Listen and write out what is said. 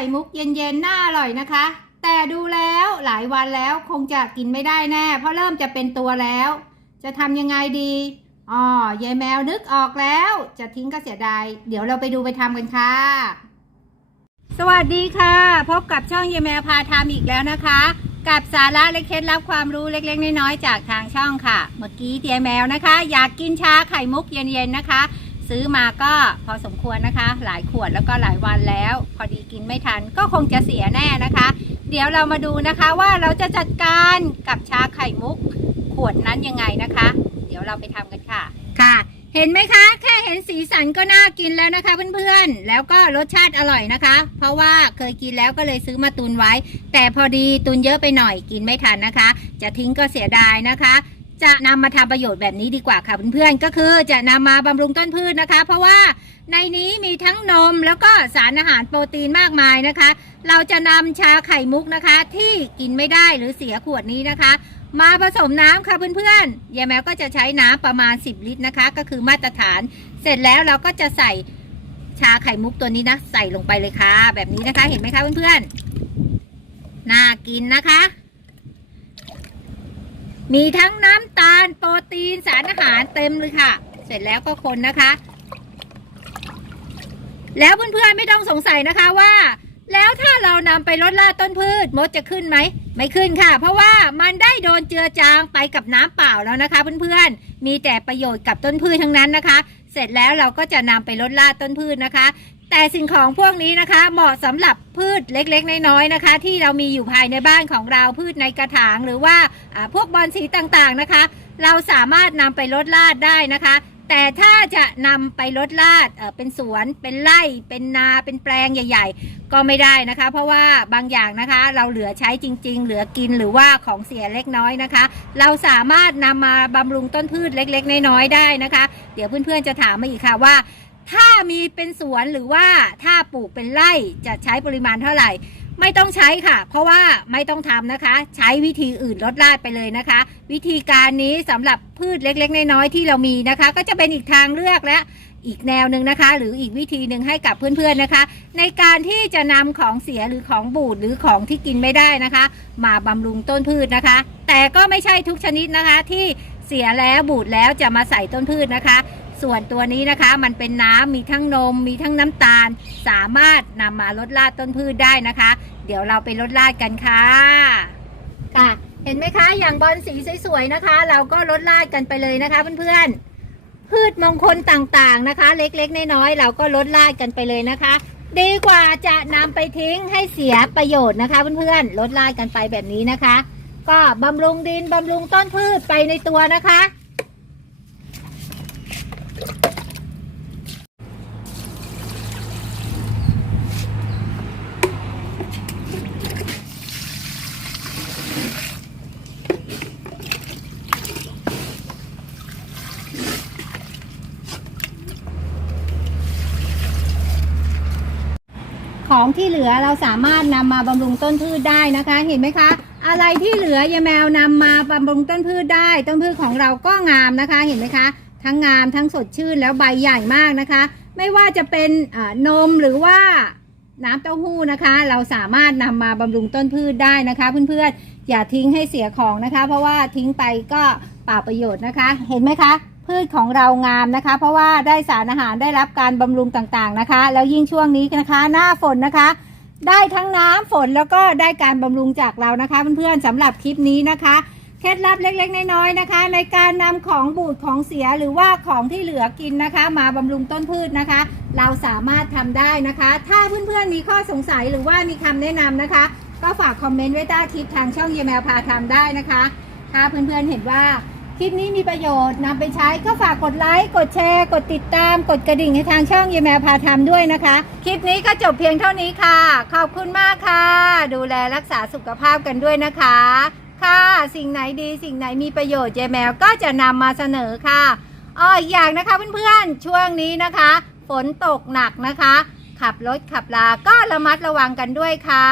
ข่มุกเย็นๆน่าอร่อยนะคะ แต่ดูแล้วหลายวันแล้วคงจะกินไม่ได้แน่ เพราะเริ่มจะเป็นตัวแล้ว จะทำยังไงดีอ๋อยายแมวนึกออกแล้ว จะทิ้งก็เสียดาย เดี๋ยวเราไปดูไปทำกันค่ะ สวัสดีค่ะ พบกับช่องยายแมวพาทำอีกแล้วนะคะ กับสาระและเคล็ดลับความรู้เล็กๆน้อยๆจากทางช่องค่ะ เมื่อกี้ยายแมวนะคะ อยากกินชาไข่มุกเย็นๆนะคะ ซื้อมาก็พอสมควรนะคะ หลายขวดแล้วก็หลายวันแล้ว พอดีกินไม่ทันก็คงจะเสียแน่นะคะ เดี๋ยวเรามาดูนะคะว่าเราจะจัดการกับชาไข่มุกขวดนั้นยังไงนะคะ เดี๋ยวเราไปทำกันค่ะค่ะ เห็นไหมคะ แค่เห็นสีสันก็น่ากินแล้วนะคะเพื่อนๆ แล้วก็รสชาติอร่อยนะคะ เพราะว่าเคยกินแล้วก็เลยซื้อมาตุนไว้ แต่พอดีตุนเยอะไปหน่อยกินไม่ทันนะคะ จะทิ้งก็เสียดายนะคะ จะนำมาทำประโยชน์แบบนี้ดีกว่าค่ะเพื่อนๆก็คือจะนำมาบำรุงต้นพืชนะคะ เพราะว่าในนี้มีทั้งนมแล้วก็สารอาหารโปรตีนมากมายนะคะ เราจะนำชาไข่มุกนะคะ ที่กินไม่ได้หรือเสียขวดนี้นะคะ มาผสมน้ำค่ะเพื่อนๆยายแมวก็จะใช้น้ำประมาณ 10 ลิตรนะคะ ก็คือมาตรฐาน เสร็จแล้วเราก็จะใส่ชาไข่มุกตัวนี้นะ ใส่ลงไปเลยค่ะ แบบนี้นะคะเห็นไหมคะเพื่อนๆน่ากินนะคะ มีทั้งน้ำตาลโปรตีนสารอาหารเต็มเลยค่ะ เสร็จแล้วก็คนนะคะ แล้วเพื่อนๆไม่ต้องสงสัยนะคะว่า แล้วถ้าเรานำไปลดละต้นพืชมดจะขึ้นไหมไม่ขึ้นค่ะ เพราะว่ามันได้โดนเจือจางไปกับน้ำเปล่าแล้วนะคะ เพื่อนๆมีแต่ประโยชน์กับต้นพืชทั้งนั้นนะคะ เสร็จแล้วเราก็จะนำไปลดละต้นพืชนะคะ แต่สิ่งของพวกนี้นะคะ เหมาะสำหรับพืชเล็กๆ น้อยๆนะคะ ที่เรามีอยู่ภายในบ้านของเราพืชในกระถาง หรือว่าพวกบอนสีต่างๆนะคะ เราสามารถนำไปลดลาดได้นะคะ แต่ถ้าจะนำไปลดลาดเป็นสวน เป็นไร่เป็นนาเป็นแปลงใหญ่ ๆ ก็ไม่ได้นะคะ เพราะว่าบางอย่างนะคะ เราเหลือใช้จริง ๆ เหลือกินหรือว่าของเสียเล็กน้อยนะคะ เราสามารถนำมาบำรุงต้นพืชเล็ก ๆ น้อยๆได้นะคะ เดี๋ยวเพื่อนๆจะถามมาอีกค่ะว่า ถ้ามีเป็นสวนหรือว่าถ้าปลูกเป็นไร่จะใช้ปริมาณเท่าไหร่ ไม่ต้องใช้ค่ะ เพราะว่าไม่ต้องทำนะคะ ใช้วิธีอื่นลดลาดไปเลยนะคะ วิธีการนี้สำหรับพืชเล็กๆ น้อยๆที่เรามีนะคะ ก็จะเป็นอีกทางเลือกและอีกแนวหนึ่งนะคะ หรืออีกวิธีหนึ่งให้กับเพื่อนๆนะคะ ในการที่จะนำของเสียหรือของบูดหรือของที่กินไม่ได้นะคะ มาบำรุงต้นพืชนะคะ แต่ก็ไม่ใช่ทุกชนิดนะคะที่เสียแล้วบูดแล้วจะมาใส่ต้นพืชนะคะ ส่วนตัวนี้นะคะมันเป็นน้ำมีทั้งนมมีทั้งน้ำตาล สามารถนำมาลดลาดต้นพืชได้นะคะ เดี๋ยวเราไปลดลาดกันค่ะค่ะ เห็นไหมคะ อย่างบอลสีสวยๆนะคะ เราก็ลดลาดกันไปเลยนะคะเพื่อนๆพืชมงคลต่างๆนะคะ เล็กๆน้อยๆเราก็ลดลาดกันไปเลยนะคะ ดีกว่าจะนำไปทิ้งให้เสียประโยชน์นะคะเพื่อนๆลดลาดกันไปแบบนี้นะคะ ก็บำรุงดินบำรุงต้นพืชไปในตัวนะคะ ของที่เหลือเราสามารถนำมาบำรุงต้นพืชได้นะคะ เห็นไหมคะ อะไรที่เหลือยายแมวนำมาบำรุงต้นพืชได้ ต้นพืชของเราก็งามนะคะ เห็นไหมคะ ทั้งงามทั้งสดชื่นแล้วใบใหญ่มากนะคะ ไม่ว่าจะเป็นนมหรือว่าน้ำเต้าหู้นะคะ เราสามารถนำมาบำรุงต้นพืชได้นะคะ เพื่อนๆอย่าทิ้งให้เสียของนะคะ เพราะว่าทิ้งไปก็เปล่าประโยชน์นะคะ เห็นไหมคะ พืชของเรางามนะคะ เพราะว่าได้สารอาหารได้รับการบำรุงต่างๆนะคะ แล้วยิ่งช่วงนี้นะคะหน้าฝนนะคะ ได้ทั้งน้ำฝนแล้วก็ได้การบำรุงจากเรานะคะ เพื่อนๆสำหรับคลิปนี้นะคะเคล็ดลับเล็กๆ น้อยๆนะคะ ในการนำของบูดของเสียหรือว่าของที่เหลือกินนะคะ มาบำรุงต้นพืชนะคะ เราสามารถทำได้นะคะ ถ้าเพื่อนๆมีข้อสงสัยหรือว่ามีคำแนะนำนะคะ ก็ฝากคอมเมนต์ไว้ใต้คลิปทางช่องเยแมวพาทำได้นะคะ ถ้าเพื่อนๆเห็นว่า คลิปนี้มีประโยชน์นำไปใช้ก็ฝากกดไลค์ กดแชร์ กดติดตาม กดกระดิ่งให้ทางช่องเยแมวพาทำด้วยนะคะ คลิปนี้ก็จบเพียงเท่านี้ค่ะ ขอบคุณมากค่ะ ดูแลรักษาสุขภาพกันด้วยนะคะ ค่ะ สิ่งไหนดีสิ่งไหนมีประโยชน์เยแมวก็จะนำมาเสนอค่ะอ้ออีกอย่างนะคะเพื่อนๆ ช่วงนี้นะคะ ฝนตกหนักนะคะ ขับรถขับลาก็ระมัดระวังกันด้วยค่ะ